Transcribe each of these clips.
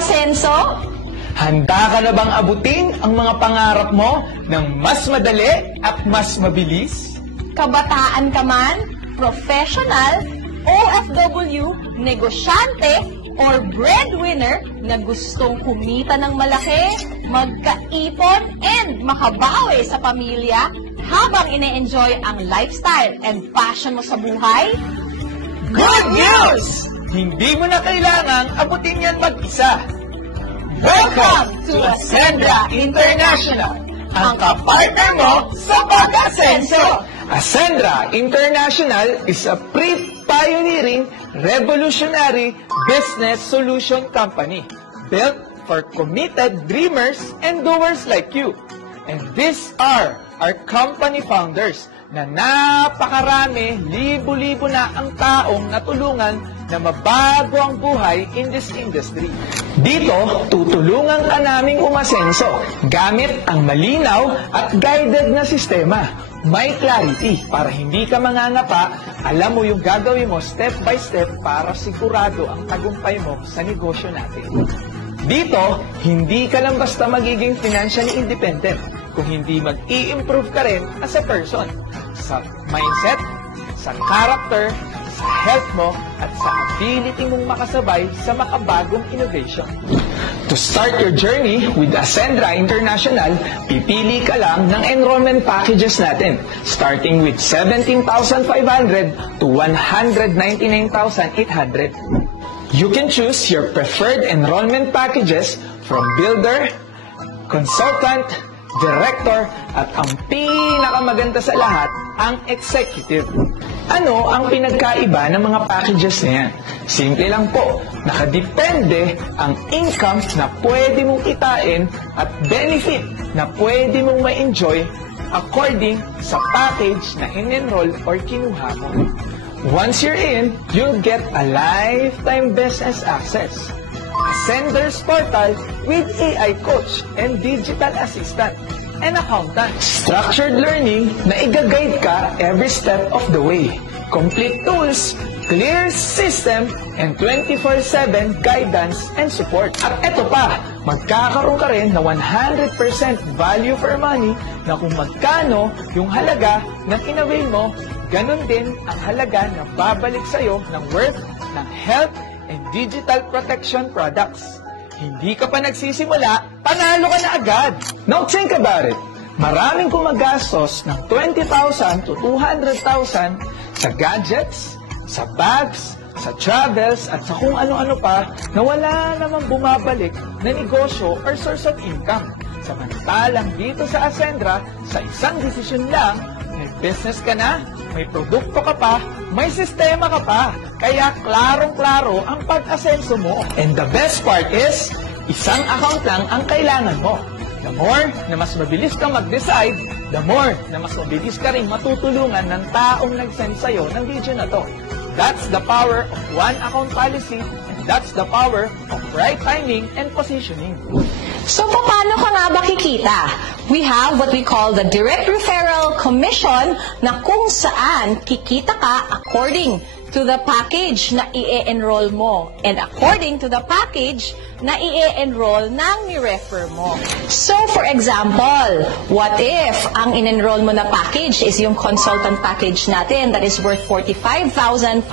umasenso? Handa ka na bang abutin ang mga pangarap mo ng mas madali at mas mabilis? Kabataan ka man, professional, OFW, negosyante, or breadwinner na gustong kumita ng malaki, magkaipon, and makabawi sa pamilya habang ine-enjoy ang lifestyle and passion mo sa buhay? Good news! Hindi mo na kailangang abutin yan mag-isa. Welcome to Ascendra International, ang kapartner mo sa pag-asenso. Ascendra International is a pre-pioneering, revolutionary business solution company built for committed dreamers and doers like you. And these are our company founders na napakarami, libo-libo na ang taong natulungan na mabago ang buhay in this industry. Dito, tutulungan ka naming umasenso gamit ang malinaw at guided na sistema. May clarity para hindi ka mangangapa, alam mo yung gagawin mo step by step para sigurado ang tagumpay mo sa negosyo natin. Dito, hindi ka lang basta magiging financially independent kung hindi mag-i-improve ka rin as a person sa mindset, sa character, sa health mo, at sa ability mong makasabay sa makabagong innovation. To start your journey with Ascendra International, pipili ka lang ng enrollment packages natin, starting with 17,500 to 199,800. You can choose your preferred enrollment packages from builder, consultant, director, at ang pinakamaganda sa lahat, ang executive. Ano ang pinagkaiba ng mga packages na yan? Simple lang po, nakadepende ang income na pwede mong kitain at benefit na pwede mong ma-enjoy according sa package na in-enroll or kinuha mo. Once you're in, you'll get a lifetime business access, a sender's portal with AI coach and digital assistant, and accountant. Structured learning na i-guide ka every step of the way. Complete tools, clear system, and 24/7 guidance and support. At eto pa, magkakaroon ka rin na 100% value for money na kung magkano yung halaga ng in-avail mo, ganun din ang halaga na babalik sa'yo ng worth ng health and digital protection products. Hindi ka pa nagsisimula, panalo ka na agad. Now think about it. Maraming gumagastos ng 20,000 to 200,000 sa gadgets, sa bags, sa travels, at sa kung ano-ano pa na wala namang bumabalik na negosyo or source of income. Samantalang dito sa Ascendra, sa isang desisyon lang, may business ka na, may produkto ka pa, may sistema ka pa. Kaya klarong-klaro ang pag-asenso mo. And the best part is, isang account lang ang kailangan mo. The more na mas mabilis kang mag-decide, the more na mas mabilis ka rin matutulungan ng taong nag-send sa'yo ng video na to. That's the power of one account policy, and that's the power of right timing and positioning. So, paano ka nga ba kikita? We have what we call the direct referral commission na kung saan kikita ka according to the package na i-enroll mo and according to the package na i-enroll ng ni-refer mo. So, for example, what if ang in-enroll mo na package is yung consultant package natin that is worth 45,500?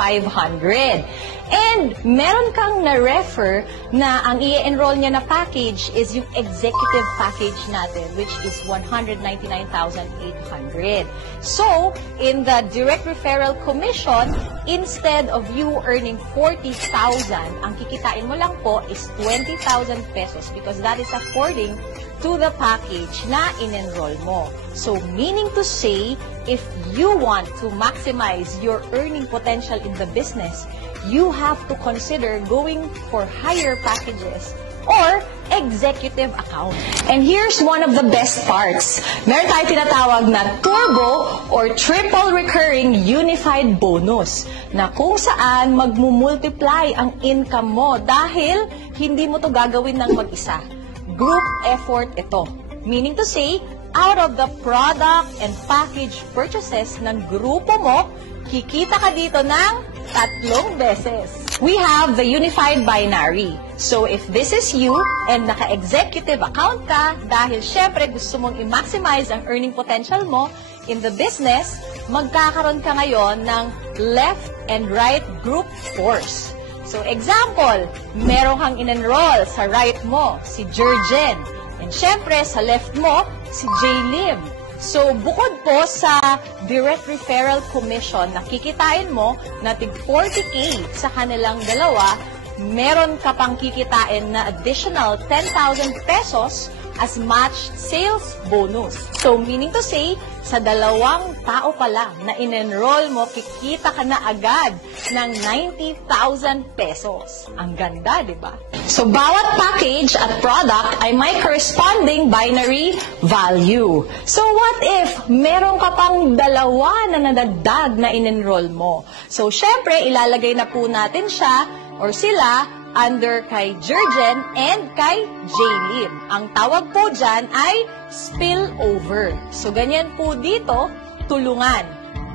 And meron kang na-refer na ang i-enroll niya na package is yung executive package natin, which is 199,800. So, in the direct referral commission, instead of you earning 40,000, ang kikitain mo lang po is 20,000 pesos because that is according to the package na in-enroll mo. So, meaning to say, if you want to maximize your earning potential in the business, you have to consider going for higher packages or executive account. And here's one of the best parts. Meron tayo tinatawag na turbo or triple recurring unified bonus na kung saan magmumultiply ang income mo dahil hindi mo to gagawin ng mag-isa. Group effort ito. Meaning to say, out of the product and package purchases ng grupo mo, kikita ka dito ng 3 beses. We have the unified binary. So if this is you and naka-executive account ka, dahil syempre gusto mong i-maximize ang earning potential mo in the business, magkakaroon ka ngayon ng left and right group force. So example, meron kang in-enroll sa right mo, si Jurgen. And syempre, sa left mo, si J-Lim. So, bukod po sa direct referral commission na kikitain mo na tig 40K sa kanilang dalawa, meron ka pang kikitain na additional 10,000 pesos as matched sales bonus. So, meaning to say, sa dalawang tao pa lang na in-enroll mo, kikita ka na agad ng 90,000 pesos. Ang ganda, di ba? So, bawat package at product ay may corresponding binary value. So, what if meron ka pang dalawa na nadagdag na in-enroll mo? So, syempre, ilalagay na po natin siya or sila under kay Jurgen and kay J-Lim. Ang tawag po dyan ay spillover. So, ganyan po dito, tulungan.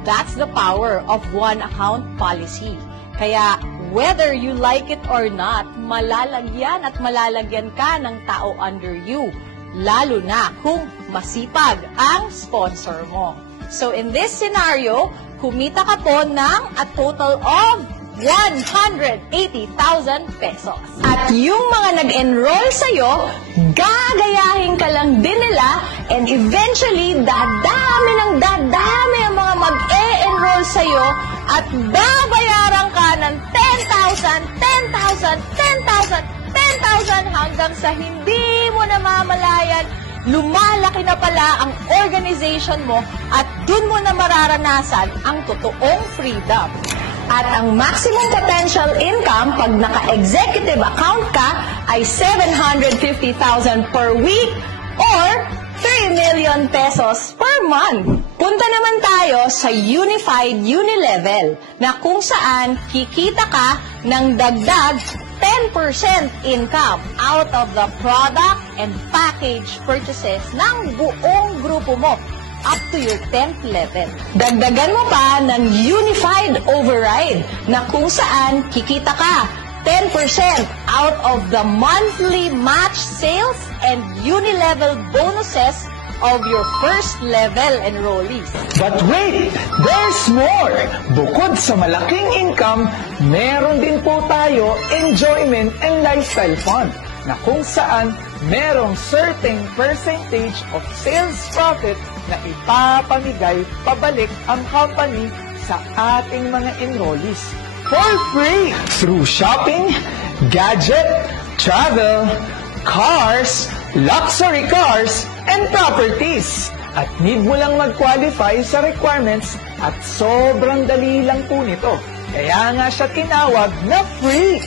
That's the power of one account policy. Kaya, whether you like it or not, malalagyan at malalagyan ka ng tao under you. Lalo na kung masipag ang sponsor mo. So, in this scenario, kumita ka po ng a total of 180,000 pesos. At yung mga nag-enroll sa'yo, gagayahin ka lang din nila and eventually, dadami ng dadami ang mga mag-e-enroll sa'yo at babayaran ka ng 10,000, 10,000, 10,000, 10,000 hanggang sa hindi mo namamalayan, lumalaki na pala ang organization mo at dun mo na mararanasan ang totoong freedom. At ang maximum potential income pag naka-executive account ka ay 750,000 per week or 3 million pesos per month. Punta naman tayo sa Unified Unilevel na kung saan kikita ka ng dagdag 10% income out of the product and package purchases ng buong grupo mo up to your 10th level. Dagdagan mo pa ng Unified Override na kung saan kikita ka 10% out of the monthly match sales and Unilevel bonuses of your first level enrollees. But wait! There's more! Bukod sa malaking income, meron din po tayo enjoyment and lifestyle fund na kung saan merong certain percentage of sales profit na ipapamigay pabalik ang company sa ating mga enrollees for free through shopping, gadget, travel, cars, luxury cars, and properties. At need mo lang mag-qualify sa requirements at sobrang dali lang po nito. Kaya nga siya tinawag na free.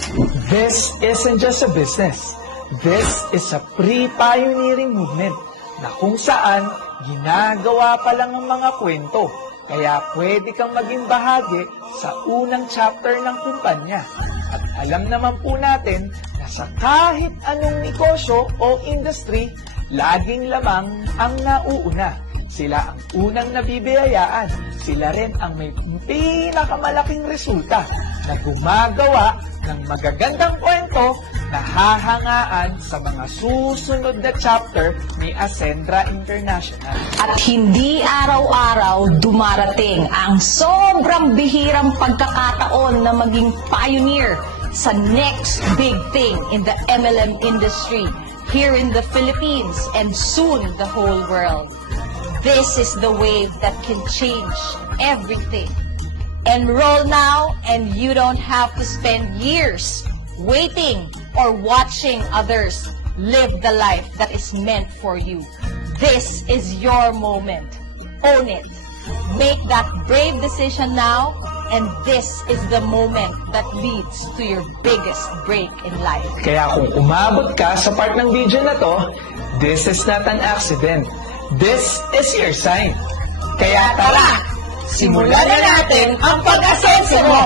This isn't just a business. This is a pre-pioneering movement na kung saan ginagawa pa lang ang mga kwento. Kaya pwede kang maging bahagi sa unang chapter ng kumpanya. At alam naman po natin na sa kahit anong negosyo o industry, laging lamang ang nauuna. Sila ang unang nabibiyayaan. Sila rin ang may pinakamalaking resulta na gumagawa ng magagandang kwento na hahangaan sa mga susunod na chapter ni Ascendra International. At hindi araw-araw dumarating ang sobrang bihirang pagkakataon na maging pioneer sa next big thing in the MLM industry here in the Philippines and soon the whole world. This is the wave that can change everything. Enroll now and you don't have to spend years waiting or watching others live the life that is meant for you. This is your moment. Own it. Make that brave decision now, and this is the moment that leads to your biggest break in life. Kaya kung umabot ka sa part ng video na to, this is not an accident. This is your sign. Kaya tara, simulan na natin ang pag-asenso mo!